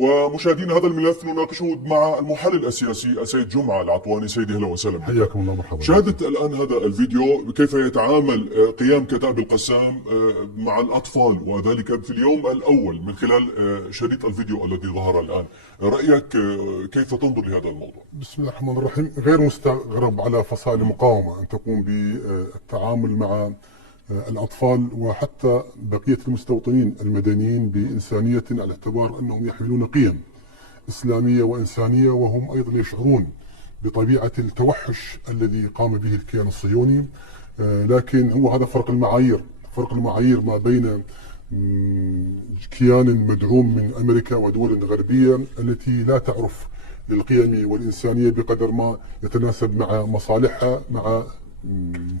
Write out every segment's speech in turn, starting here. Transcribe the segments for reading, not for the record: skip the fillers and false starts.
ومشاهدينا هذا الملف نناقشه مع المحلل السياسي السيد جمعة العطواني. سيدي اهلا وسهلا بك. حياكم الله، مرحبا. شاهدت الان هذا الفيديو كيف يتعامل قيام كتائب القسام مع الاطفال، وذلك في اليوم الاول من خلال شريط الفيديو الذي ظهر الان. رايك كيف تنظر لهذا الموضوع؟ بسم الله الرحمن الرحيم. غير مستغرب على فصائل المقاومه ان تقوم بالتعامل مع الأطفال وحتى بقية المستوطنين المدنيين بإنسانية، على اعتبار أنهم يحملون قيم إسلامية وإنسانية، وهم أيضا يشعرون بطبيعة التوحش الذي قام به الكيان الصهيوني. لكن هو هذا فرق المعايير ما بين كيان مدعوم من أمريكا ودول غربية التي لا تعرف للقيم والإنسانية بقدر ما يتناسب مع مصالحها، مع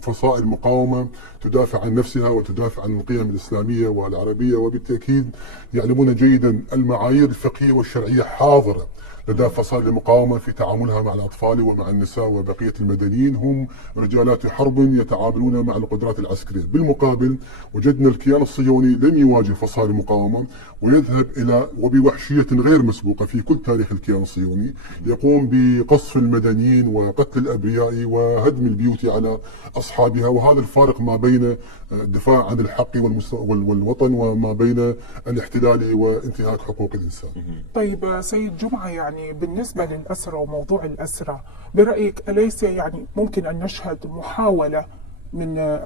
فصائل مقاومة تدافع عن نفسها وتدافع عن القيم الإسلامية والعربية، وبالتأكيد يعلمون جيدا المعايير الفقهية والشرعية حاضرة لدى فصائل المقاومة في تعاملها مع الأطفال ومع النساء وبقية المدنيين. هم رجالات حرب يتعاملون مع القدرات العسكرية. بالمقابل وجدنا الكيان الصهيوني لم يواجه فصائل المقاومة، ويذهب إلى وبوحشية غير مسبوقة في كل تاريخ الكيان الصهيوني يقوم بقصف المدنيين وقتل الأبرياء وهدم البيوت على أصحابها. وهذا الفارق ما بين الدفاع عن الحق والوطن وما بين الاحتلال وانتهاك حقوق الإنسان. طيب سيد جمعة، يعني بالنسبة للأسرة وموضوع الأسرة، برأيك أليس يعني ممكن أن نشهد محاولة من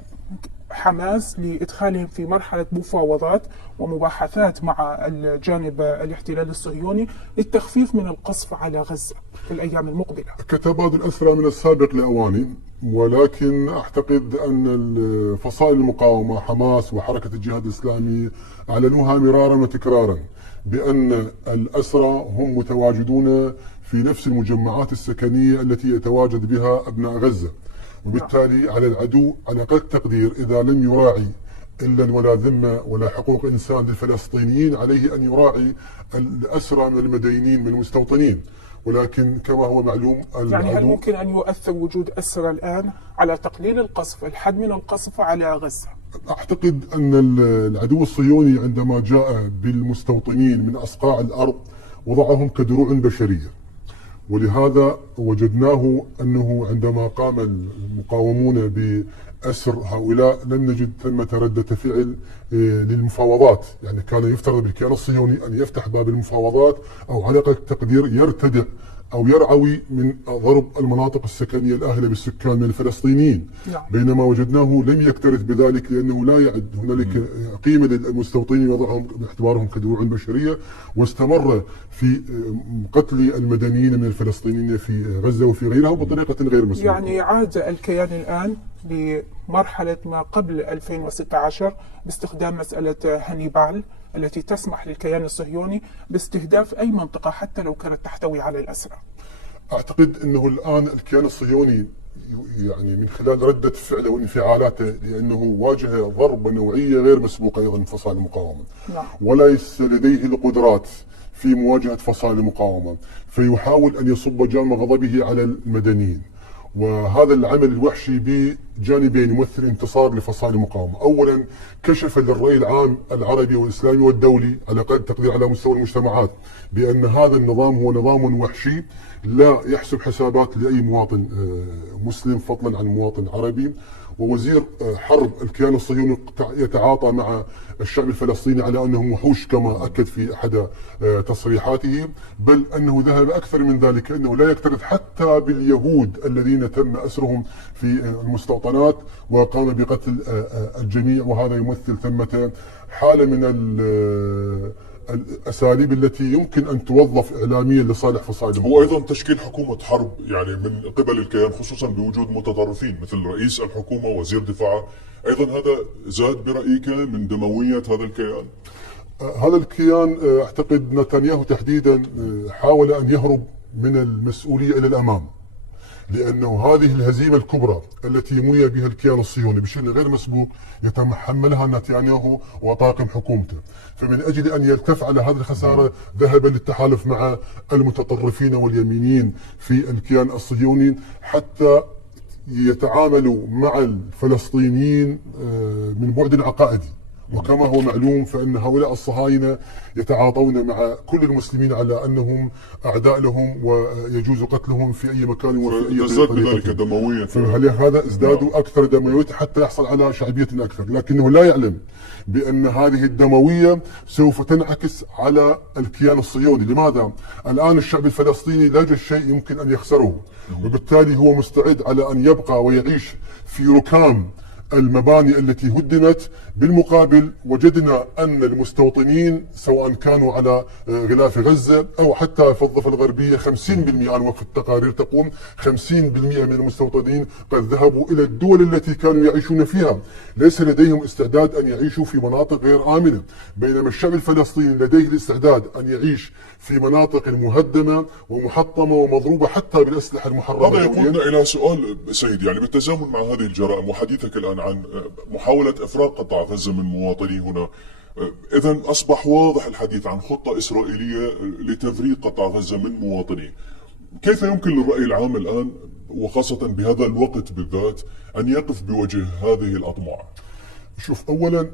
حماس لإدخالهم في مرحلة مفاوضات ومباحثات مع الجانب الاحتلال الصهيوني للتخفيف من القصف على غزة في الأيام المقبلة؟ كتبادل الأسرى من السابق لأواني، ولكن أعتقد أن فصائل المقاومة حماس وحركة الجهاد الإسلامي أعلنوها مرارا وتكرارا بأن الأسرى هم متواجدون في نفس المجمعات السكنية التي يتواجد بها أبناء غزة، وبالتالي على العدو على أقل تقدير إذا لم يراعي إلا ولا ذمة ولا حقوق إنسان للفلسطينيين عليه أن يراعي الأسرى من المدنيين من المستوطنين. ولكن كما هو معلوم يعني هل ممكن أن يؤثر وجود أسرى الآن على تقليل القصف، الحد من القصف على غزة؟ أعتقد أن العدو الصهيوني عندما جاء بالمستوطنين من أصقاع الأرض وضعهم كدروع بشرية، ولهذا وجدناه أنه عندما قام المقاومون بأسر هؤلاء لم نجد ثمة ردة فعل للمفاوضات. يعني كان يفترض بالكيان الصهيوني أن يفتح باب المفاوضات أو على أقل تقدير يرتدع أو يرعوي من ضرب المناطق السكنية الأهلة بالسكان من الفلسطينيين. بينما وجدناه لم يكترث بذلك، لأنه لا يعد هنالك قيمة للمستوطنين وضعهم باعتبارهم كدروع بشرية، واستمر في قتل المدنيين من الفلسطينيين في غزة وفي غيرها بطريقة غير مسبوقة. يعني عاد الكيان الآن لمرحلة ما قبل 2016 باستخدام مسألة هانيبال التي تسمح للكيان الصهيوني باستهداف أي منطقة حتى لو كانت تحتوي على الأسرى. أعتقد أنه الآن الكيان الصهيوني يعني من خلال ردة فعله وانفعالاته، لأنه واجه ضربة نوعية غير مسبوقة أيضا من فصائل المقاومة، وليس لديه القدرات في مواجهة فصائل المقاومة، فيحاول أن يصب جام غضبه على المدنيين. وهذا العمل الوحشي بجانبين يمثل انتصار لفصائل المقاومة. أولا كشف للرأي العام العربي والإسلامي والدولي على أقل تقدير على مستوى المجتمعات بأن هذا النظام هو نظام وحشي لا يحسب حسابات لأي مواطن مسلم فضلا عن مواطن عربي. ووزير حرب الكيان الصهيوني يتعاطى مع الشعب الفلسطيني على أنهم وحوش كما أكد في أحد تصريحاته، بل أنه ذهب أكثر من ذلك، أنه لا يكترث حتى باليهود الذين تم أسرهم في المستوطنات وقام بقتل الجميع. وهذا يمثل ثمة حالة من الأساليب التي يمكن أن توظف إعلاميا لصالح فصائل. هو أيضا تشكيل حكومة حرب يعني من قبل الكيان، خصوصا بوجود متطرفين مثل رئيس الحكومة وزير دفاع، أيضا هذا زاد برأيك من دموية هذا الكيان؟ هذا الكيان أعتقد نتنياهو تحديدا حاول أن يهرب من المسؤولية إلى الأمام، لأنه هذه الهزيمة الكبرى التي مني بها الكيان الصهيوني بشكل غير مسبوق يتحملها نتنياهو وطاقم حكومته. فمن أجل أن يرتفع على هذه الخسارة ذهب للتحالف مع المتطرفين واليمينيين في الكيان الصهيوني حتى يتعاملوا مع الفلسطينيين من بعد عقائدي وكما هو معلوم فإن هؤلاء الصهاينة يتعاطون مع كل المسلمين على أنهم أعداء لهم ويجوز قتلهم في أي مكان وفي أي تزداد طريقة. بذلك دمويا. فلهذا ازدادوا أكثر دموية حتى يحصل على شعبية أكثر، لكنه لا يعلم بأن هذه الدموية سوف تنعكس على الكيان الصهيوني. لماذا؟ الآن الشعب الفلسطيني لا يوجد شيء يمكن أن يخسره، وبالتالي هو مستعد على أن يبقى ويعيش في ركام المباني التي هدمت. بالمقابل وجدنا أن المستوطنين سواء كانوا على غلاف غزة أو حتى في الضفة الغربية 50% عن وفق التقارير تقوم 50% من المستوطنين قد ذهبوا إلى الدول التي كانوا يعيشون فيها، ليس لديهم استعداد أن يعيشوا في مناطق غير آمنة، بينما الشعب الفلسطيني لديه الاستعداد أن يعيش في مناطق مهدمة ومحطمة ومضروبة حتى بالأسلحة المحرمة. هذا يقودنا إلى سؤال سيد، يعني بالتزامن مع هذه الجرائم وحديثك الآن عن محاولة إفراغ قطاع غزة من مواطنيه هنا، إذن أصبح واضح الحديث عن خطة إسرائيلية لتفريغ قطاع غزة من مواطنيه. كيف يمكن للرأي العام الآن وخاصة بهذا الوقت بالذات أن يقف بوجه هذه الأطماع؟ شوف، أولا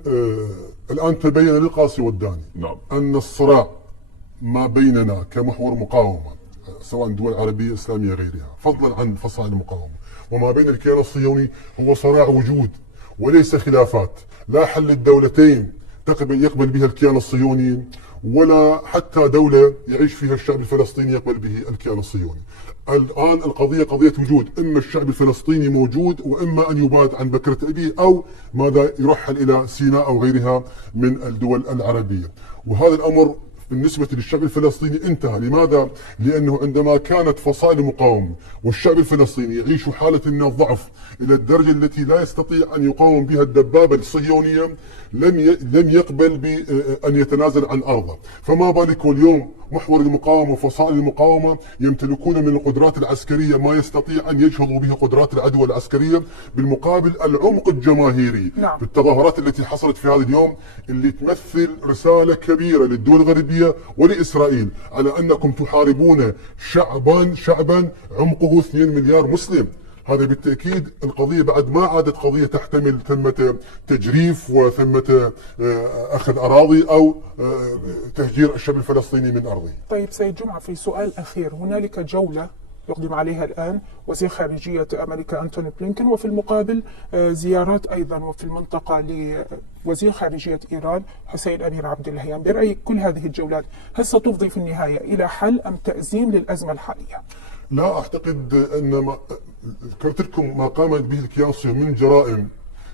الآن تبين للقاصي والداني نعم. أن الصراع ما بيننا كمحور مقاومة سواء دول عربية إسلامية غيرها فضلا عن فصائل المقاومة وما بين الكيان الصهيوني هو صراع وجود وليس خلافات. لا حل الدولتين يقبل بها الكيان الصهيوني ولا حتى دولة يعيش فيها الشعب الفلسطيني يقبل به الكيان الصهيوني. الآن القضية قضية وجود، إما الشعب الفلسطيني موجود وإما أن يباد عن بكرة أبيه أو ماذا يرحل إلى سيناء أو غيرها من الدول العربية. وهذا الأمر بالنسبة للشعب الفلسطيني انتهى. لماذا؟ لأنه عندما كانت فصائل المقاومة والشعب الفلسطيني يعيش حالة من الضعف إلى الدرجة التي لا يستطيع أن يقاوم بها الدبابة الصهيونية لم يقبل بأن يتنازل عن أرضه، فما بالك واليوم محور المقاومة وفصائل المقاومة يمتلكون من القدرات العسكرية ما يستطيع أن يجهضوا به قدرات العدو العسكرية. بالمقابل العمق الجماهيري في التظاهرات التي حصلت في هذا اليوم اللي تمثل رسالة كبيرة للدول الغربية ولإسرائيل على أنكم تحاربون شعبا عمقه 2 مليار مسلم. هذا بالتأكيد القضية بعد ما عادت قضية تحتمل ثمة تجريف وثمة أخذ أراضي أو تهجير الشعب الفلسطيني من أرضه. طيب سيد جمعة، في سؤال أخير، هنالك جولة يقدم عليها الآن وزير خارجية أمريكا أنتوني بلينكن، وفي المقابل زيارات أيضا وفي المنطقة لوزير خارجية إيران حسين أمير عبد اللهيان. برأيك كل هذه الجولات هل ستفضي في النهاية إلى حل أم تأزيم للأزمة الحالية؟ لا أعتقد أن ذكرت لكم ما قامت به الكيان الصهيوني من جرائم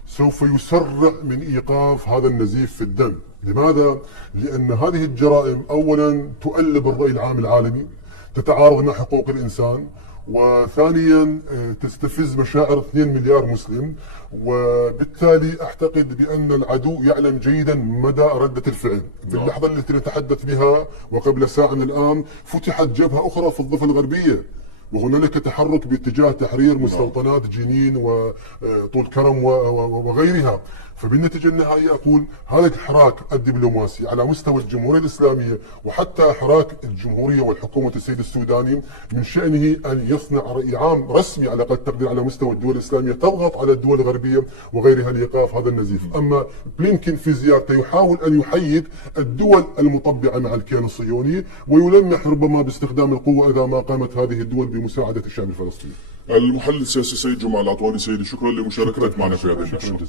سوف يسرع من إيقاف هذا النزيف في الدم. لماذا؟ لأن هذه الجرائم أولا تؤلب الرأي العام العالمي، تتعارض مع حقوق الإنسان، وثانيا تستفز مشاعر 2 مليار مسلم. وبالتالي أعتقد بأن العدو يعلم جيدا مدى ردة الفعل. باللحظة التي نتحدث بها وقبل ساعة من الآن فتحت جبهة أخرى في الضفة الغربية، وهنالك تحرك باتجاه تحرير مستوطنات جنين وطول كرم وغيرها. فبالنتيجة النهائية أقول هذا الحراك الدبلوماسي على مستوى الجمهورية الإسلامية وحتى حراك الجمهورية والحكومة السيد السوداني من شأنه أن يصنع رأي عام رسمي على قد تقدير على مستوى الدول الإسلامية تضغط على الدول الغربية وغيرها لإيقاف هذا النزيف. أما بلينكن في زيارته يحاول أن يحيد الدول المطبعة مع الكيان الصهيوني ويلمح ربما باستخدام القوة إذا ما قامت هذه الدول بمساعدة الشعب الفلسطيني. المحلل السياسي سيد جمعة العطواني، سيدي شكرا لمشاركتك معنا في هذا النشاط.